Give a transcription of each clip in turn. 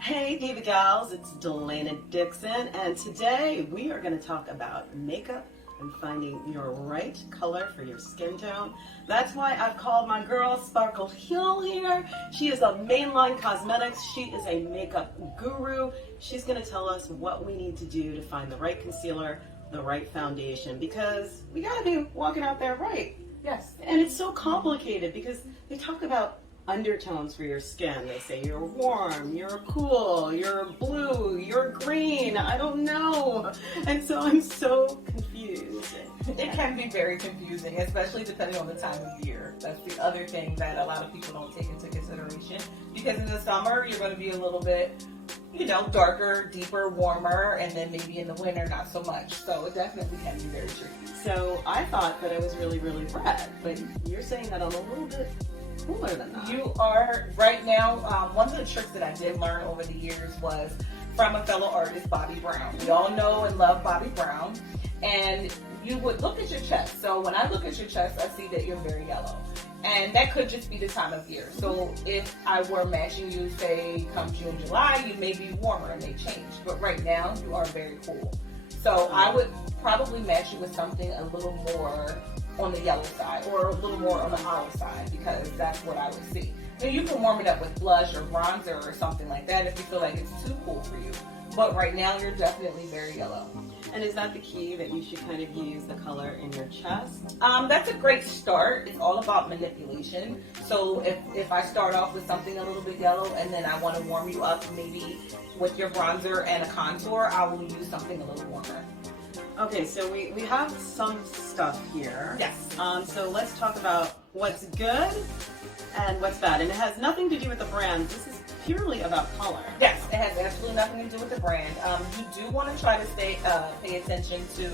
Hey DivaGals, it's Delaina Dixon, and today we are going to talk about makeup and finding your right color for your skin tone. That's why I've called my girl Sparkle Hill here. She is of Mainline Cosmetics. She is a makeup guru. She's going to tell us what we need to do to find the right concealer, the right foundation, because we got to be walking out there right. Yes. And it's so complicated because they talk about undertones for your skin. They say you're warm, you're cool, you're blue, you're green, I don't know. And so I'm so confused. It can be very confusing, especially depending on the time of year. That's the other thing that a lot of people don't take into consideration. Because in the summer, you're going to be a little bit, darker, deeper, warmer, and then maybe in the winter, not so much. So it definitely can be very tricky. So I thought that I was really, really red, but you're saying that I'm a little bit cooler than that. You are, right now, one of the tricks that I did learn over the years was from a fellow artist, Bobby Brown. We all know and love Bobby Brown. And you would look at your chest. So when I look at your chest, I see that you're very yellow. And that could just be the time of year. So if I were matching you, say, come June, July, you may be warmer and may change. But right now, you are very cool. So I would probably match you with something a little more on the yellow side or a little more on the olive side, because that's what I would see. Now you can warm it up with blush or bronzer or something like that if you feel like it's too cool for you. But right now you're definitely very yellow. And is that the key, that you should kind of use the color in your chest? That's a great start. It's all about manipulation. So if I start off with something a little bit yellow and then I want to warm you up maybe with your bronzer and a contour, I will use something a little warmer. Okay, so we have some stuff here. Yes. So let's talk about what's good and what's bad. And it has nothing to do with the brand. This is purely about color. Yes, it has absolutely nothing to do with the brand. You do want to try to pay attention to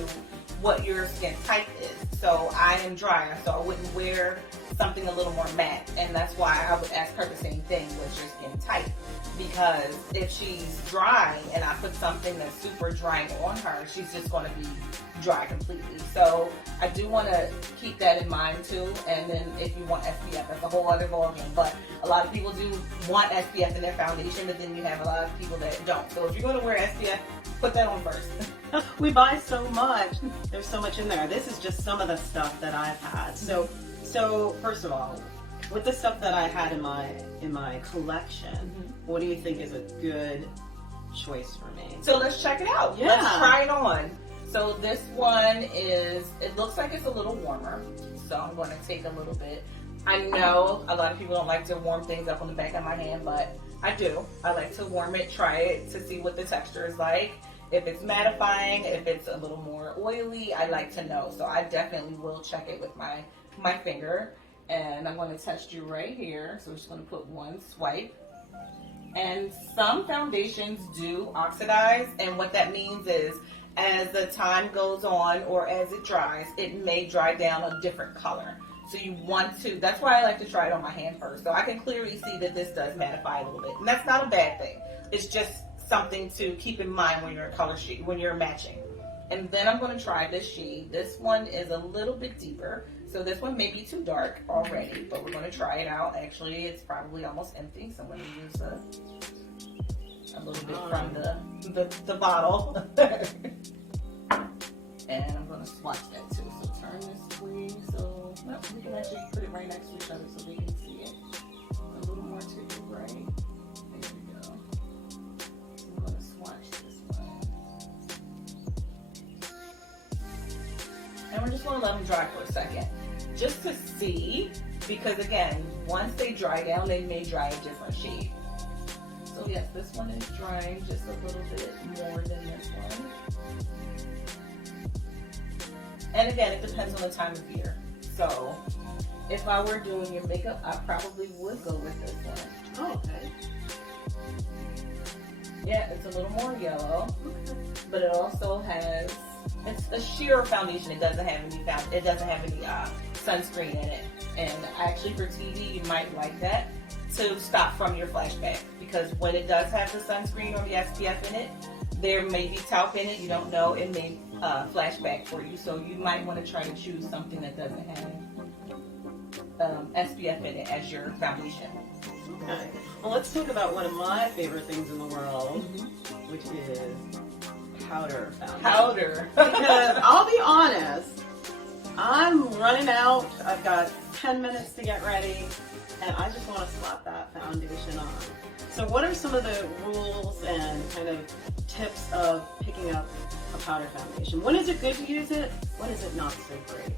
what your skin type is. So I am drier, so I wouldn't wear something a little more matte. And that's why I would ask her the same thing, what's your skin type? Because if she's dry and I put something that's super drying on her, she's just going to be dry completely. So I do want to keep that in mind too. And then if you want SPF, that's a whole other ballgame. But a lot of people do want SPF in their foundation, but then you have a lot of people that don't. So if you're going to wear SPF, put that on first. We buy so much. There's so much in there. This is just some of the stuff that I've had. So first of all, with the stuff that I had in my collection, what do you think is a good choice for me? So let's check it out. Yeah. Let's try it on. So this one it looks like it's a little warmer. So I'm going to take a little bit. I know a lot of people don't like to warm things up on the back of my hand, but I do. I like to warm it, try it to see what the texture is like. If it's mattifying, if it's a little more oily, I like to know. So I definitely will check it with my finger. And I'm going to test you right here. So we're just going to put one swipe. And some foundations do oxidize. And what that means is as the time goes on or as it dries, it may dry down a different color. So you want to, that's why I like to try it on my hand first. So I can clearly see that this does mattify a little bit. And that's not a bad thing. It's just something to keep in mind when you're when you're matching. And then I'm going to try this shade. This one is a little bit deeper. So this one may be too dark already, but we're going to try it out. Actually, it's probably almost empty. So I'm going to use a little bit from the bottle. And I'm going to swatch that too. So turn this way so we can actually put it right next to each other so we can see it a little more to the right. There we go. I'm going to swatch this one. And we're just going to let them dry for a second. Just to see, because again, once they dry down, they may dry a different shade. So yes, this one is drying just a little bit more than this one. And again, it depends on the time of year. So if I were doing your makeup, I probably would go with this one. Oh, okay. Yeah, it's a little more yellow, but it also has, it's a sheer foundation. It doesn't have any sunscreen in it. And actually for TV, you might like that to stop from your flashback, because when it does have the sunscreen or the SPF in it, there may be talc in it. You don't know. It may flashback for you. So you might want to try to choose something that doesn't have SPF in it as your foundation. Okay. Well, let's talk about one of my favorite things in the world, which is powder foundation. Powder. Because I'll be honest, I'm running out. I've got 10 minutes to get ready, and I just want to slap that foundation on. So what are some of the rules and kind of tips of picking up a powder foundation? When is it good to use it? When is it not so great?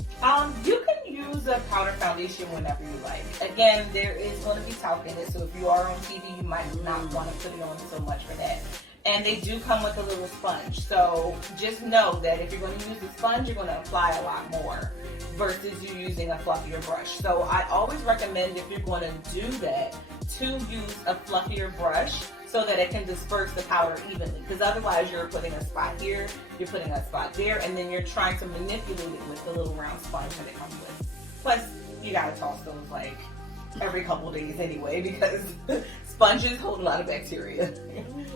You can use a powder foundation whenever you like. Again, there is going to be talc in it, so if you are on TV, you might not want to put it on so much for that. And they do come with a little sponge, so just know that if you're going to use the sponge, you're going to apply a lot more versus you using a fluffier brush. So I always recommend, if you're going to do that, to use a fluffier brush so that it can disperse the powder evenly, because otherwise you're putting a spot here, you're putting a spot there, and then you're trying to manipulate it with the little round sponge that it comes with. Plus, you gotta toss those like every couple days anyway, because sponges hold a lot of bacteria.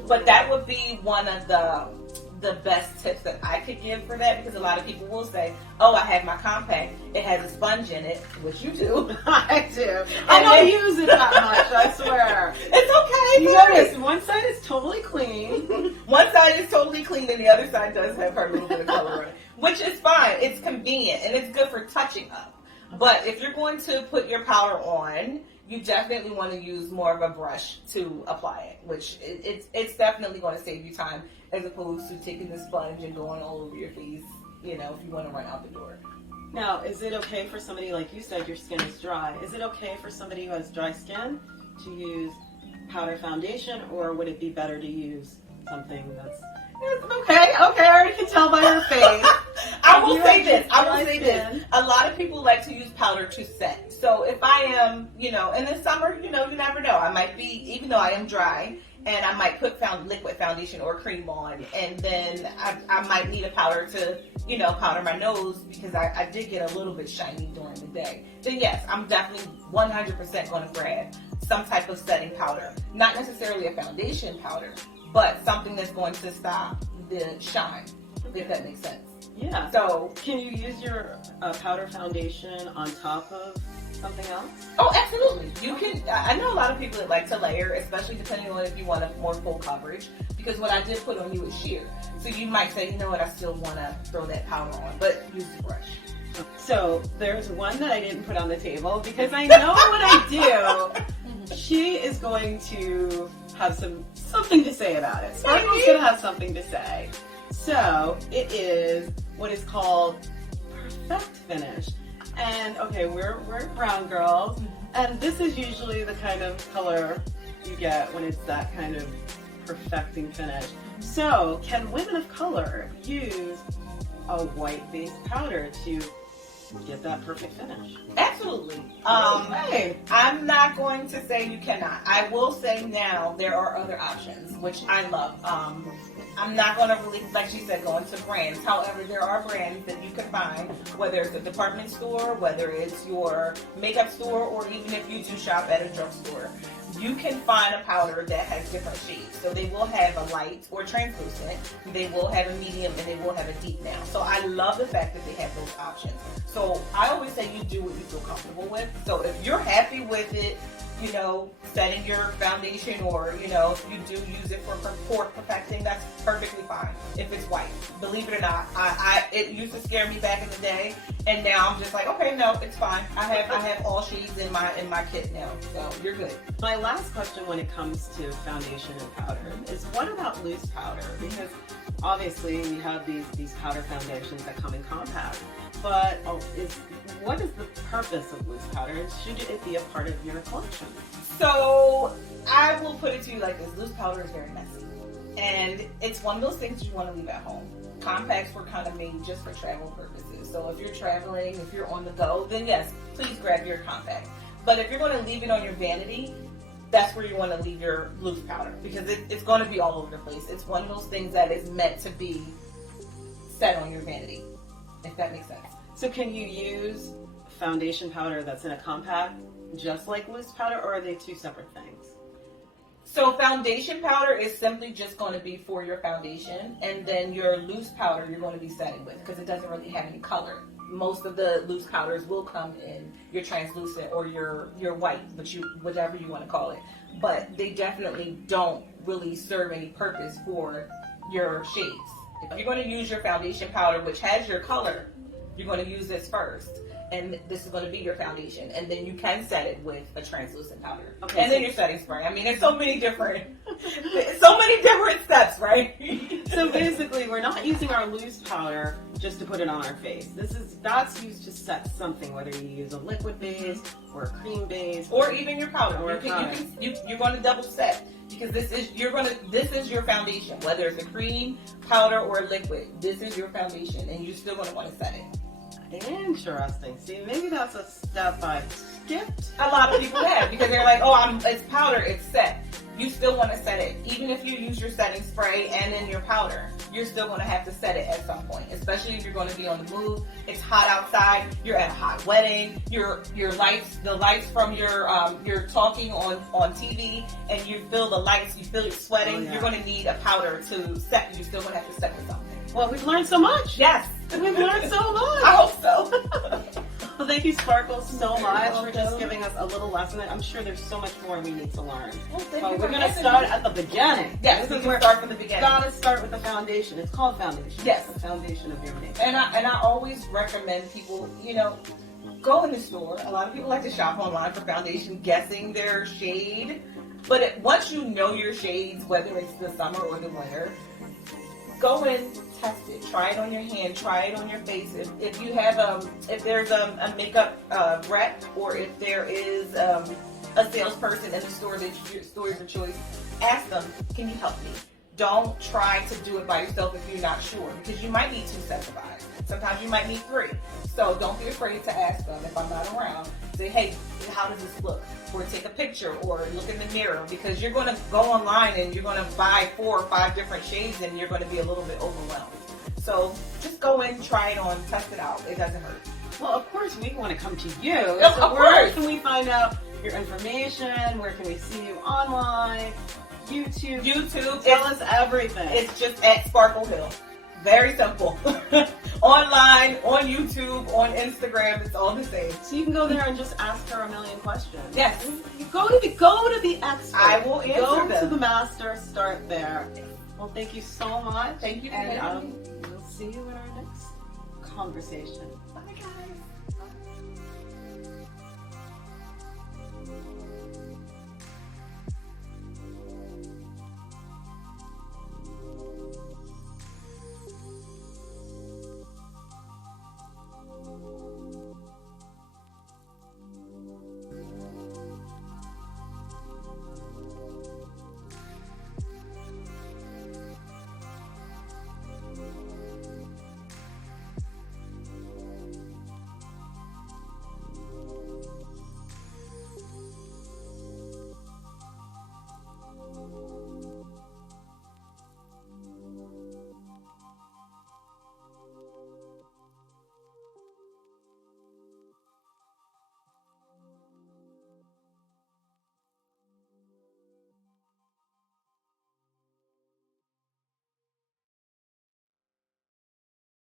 But that would be one of the best tips that I could give for that, because a lot of people will say, oh, I have my compact, it has a sponge in it, which you do. I do. I don't use it that much, I swear. It's okay. You notice, one side is totally clean. One side is totally clean and the other side does have her little bit of color on it, which is fine. It's convenient and it's good for touching up. But if you're going to put your powder on, you definitely want to use more of a brush to apply it, which it's definitely going to save you time as opposed to taking the sponge and going all over your face, you know, if you want to run out the door. Now, is it okay for somebody, like you said, your skin is dry, is it okay for somebody who has dry skin to use powder foundation, or would it be better to use something that's... Okay, I already can tell by her face. I will say this. A lot of people like to use powder to set. So if I am, you know, in the summer, you know, you never know. I might be, even though I am dry, and I might put liquid foundation or cream on, and then I might need a powder to, you know, powder my nose because I did get a little bit shiny during the day. Then yes, I'm definitely 100% going to grab some type of setting powder. Not necessarily a foundation powder, but something that's going to stop the shine, if that makes sense. Yeah. So, can you use your powder foundation on top of something else? Oh, absolutely. You can. I know a lot of people that like to layer, especially depending on if you want a more full coverage, because what I did put on you is sheer. So you might say, you know what, I still want to throw that powder on, but use the brush. So there's one that I didn't put on the table because I know what I do. She is going to have something to say about it. Sparkle's going to have something to say. So it is what is called perfect finish. And okay, we're brown girls, and this is usually the kind of color you get when it's that kind of perfecting finish. So can women of color use a white-based powder to get that perfect finish? Absolutely. Hey. I'm not going to say you cannot. I will say now there are other options, which I love. I'm not going to really, like she said, go into brands. However, there are brands that you can find, whether it's a department store, whether it's your makeup store, or even if you do shop at a drugstore. You can find a powder that has different shades. So they will have a light or translucent, they will have a medium, and they will have a deep now. So I love the fact that they have those options. So I always say you do what you feel comfortable with. So if you're happy with it, you know, setting your foundation, or, you know, if you do use it for perfecting, that's perfectly fine if it's white. Believe it or not, it used to scare me back in the day, and now I'm just like, okay, no, it's fine. I have all shades in my kit now, so you're good. My last question when it comes to foundation and powder is, what about loose powder? Because obviously we have these powder foundations that come in compact, but what is the purpose of loose powder, and should it be a part of your collection? So I will put it to you like this: loose powder is very messy, and it's one of those things you want to leave at home. Compacts were kind of made just for travel purposes. So if you're traveling, if you're on the go, then yes, please grab your compact. But if you're going to leave it on your vanity, that's where you want to leave your loose powder, because it's going to be all over the place. It's one of those things that is meant to be set on your vanity, if that makes sense. So can you use foundation powder that's in a compact just like loose powder, or are they two separate things? So foundation powder is simply just going to be for your foundation, and then your loose powder you're going to be setting with, because it doesn't really have any color. Most of the loose powders will come in your translucent or your white, but whatever you want to call it. but they definitely don't really serve any purpose for your shades. If you're going to use your foundation powder, which has your color, you're going to use this first. And this is going to be your foundation. And then you can set it with a translucent powder. Okay, and then your setting spray. I mean, there's so many different steps, right? So basically, we're not using our loose powder just to put it on our face. That's used to set something, whether you use a liquid base or a cream base, or even your powder. Or You're going to double set because this is your foundation. Whether it's a cream, powder, or a liquid, this is your foundation, and you're still going to want to set it. Interesting. See, maybe that's a step I skipped. A lot of people have because they're like, oh, it's powder, it's set. You still want to set it. Even if you use your setting spray and then your powder, you're still going to have to set it at some point, especially if you're going to be on the move. It's hot outside. You're at a hot wedding. The lights from you're talking on TV, and you feel the lights. You feel it sweating. Oh, yeah. You're going to need a powder to set. You're still going to have to set with something. Well, we've learned so much. Yes. We've learned so much. I hope so. Well, thank you, Sparkle, so much for just giving us a little lesson. I'm sure there's so much more we need to learn. Well, But we're going to start at the beginning. Yes, this we is where can start from the beginning. Gotta start with the foundation. It's called foundation. Yes. It's the foundation of your makeup. And I always recommend people, go in the store. A lot of people like to shop online for foundation, guessing their shade. But once you know your shades, whether it's the summer or the winter, go in, test it, try it on your hand, try it on your face. If you have if there's a makeup rep, or if there is a salesperson in the store that's your store of your choice, ask them, can you help me? Don't try to do it by yourself if you're not sure, because you might need 2 sets of eyes. Sometimes you might need 3. So don't be afraid to ask them if I'm not around. Say, hey, how does this look? Or take a picture, or look in the mirror, because you're going to go online and you're going to buy 4 or 5 different shades, and you're going to be a little bit overwhelmed. So just go in, try it on, test it out. It doesn't hurt. Well, of course, we want to come to you. Of So where course. can we find out your information? Where can we see you online? YouTube. Tell us everything. It's just at Sparkle Hill. Very simple. Online, on YouTube, on Instagram, it's all the same. So you can go there and just ask her a million questions. Yes. You go to the expert. I will answer Go them. to the master. Start there. Well, thank you so much. Thank you for and having me. we'll see you in our next conversation. Bye, guys.